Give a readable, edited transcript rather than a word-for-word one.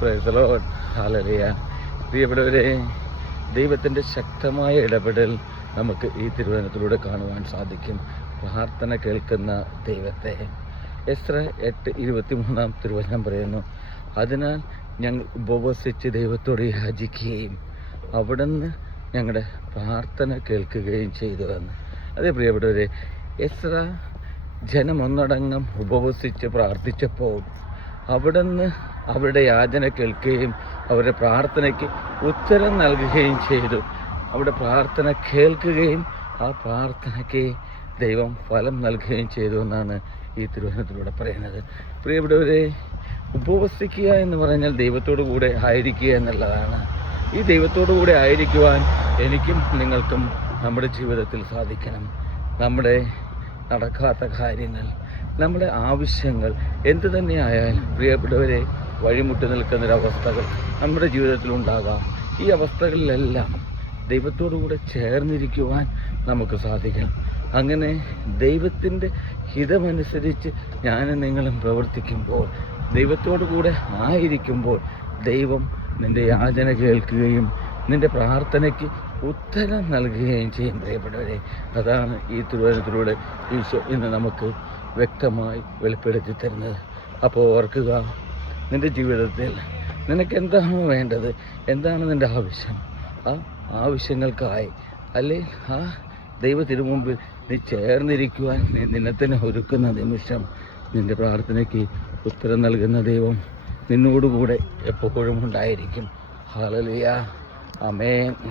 Praise the Lord. Hallelujah. പ്രിയപ്പെട്ടവരെ, ദൈവത്തിൻ്റെ ശക്തമായ ഇടപെടൽ നമുക്ക് ഈ തിരുവചനത്തിലൂടെ കാണുവാൻ സാധിക്കും. പ്രാർത്ഥന കേൾക്കുന്ന ദൈവത്തെ. എസ്ര 8:23 തിരുവചനം പറയുന്നു, അതിനാൽ ഞങ്ങൾ ഉപവസിച്ച് ദൈവത്തോട് യാചിക്കുകയും അവിടുന്ന് ഞങ്ങളുടെ പ്രാർത്ഥന കേൾക്കുകയും ചെയ്തു എന്ന്. അതേ പ്രിയപ്പെട്ടവരെ, എസ്ര ജനമൊന്നടങ്കം ഉപവസിച്ച് പ്രാർത്ഥിച്ചപ്പോൾ അവിടുന്ന് അവരുടെ യാചന കേൾക്കുകയും അവരുടെ പ്രാർത്ഥനയ്ക്ക് ഉത്തരം നൽകുകയും ചെയ്തു. അവരുടെ പ്രാർത്ഥന കേൾക്കുകയും ആ പ്രാർത്ഥനയ്ക്ക് ദൈവം ഫലം നൽകുകയും ചെയ്തു എന്നാണ് ഈ തിരുവചനത്തിലൂടെ പറയുന്നത്. പ്രിയപ്പെട്ടവരെ, ഉപവസിക്കുക എന്ന് പറഞ്ഞാൽ ദൈവത്തോടു കൂടെ ആയിരിക്കുക എന്നുള്ളതാണ്. ഈ ദൈവത്തോടു കൂടെ ആയിരിക്കുവാൻ എനിക്കും നിങ്ങൾക്കും നമ്മുടെ ജീവിതത്തിൽ സാധിക്കണം. നമ്മുടെ നടക്കാത്ത കാര്യങ്ങൾ, നമ്മുടെ ആവശ്യങ്ങൾ എന്തു തന്നെയായാലും പ്രിയപ്പെട്ടവരെ, വഴിമുട്ടി നിൽക്കുന്നൊരവസ്ഥകൾ നമ്മുടെ ജീവിതത്തിലുണ്ടാകാം. ഈ അവസ്ഥകളിലെല്ലാം ദൈവത്തോടു കൂടെ ചേർന്നിരിക്കുവാൻ നമുക്ക് സാധിക്കണം. അങ്ങനെ ദൈവത്തിൻ്റെ ഹിതമനുസരിച്ച് ഞാനും നിങ്ങളും പ്രവർത്തിക്കുമ്പോൾ, ദൈവത്തോടു കൂടെ ആയിരിക്കുമ്പോൾ ദൈവം നിൻ്റെ യാചന കേൾക്കുകയും നിൻ്റെ പ്രാർത്ഥനയ്ക്ക് ഉത്തരം നൽകുകയും ചെയ്യും. പ്രിയപ്പെട്ടവരെ, അതാണ് ഈ തിരുവചനത്തിലൂടെ ഈശോ ഇന്ന് നമുക്ക് വ്യക്തമായി വെളിപ്പെടുത്തി തരുന്നത്. അപ്പോൾ ഓർക്കുക, നിൻ്റെ ജീവിതത്തിൽ നിനക്ക് എന്താണോ വേണ്ടത്, എന്താണ് നിൻ്റെ ആവശ്യം, ആ ആവശ്യങ്ങൾക്കായി അല്ലെ ആ ദൈവ തിരുമുമ്പിൽ നീ ചേർന്നിരിക്കുവാൻ നീ നിന്നെ തന്നെ ഒരുക്കുന്ന നിമിഷം നിൻ്റെ പ്രാർത്ഥനയ്ക്ക് ഉത്തരം നൽകുന്ന ദൈവം നിന്നോടുകൂടെ എപ്പോഴും ഉണ്ടായിരിക്കും. ഹല്ലേലൂയ. ആമേൻ.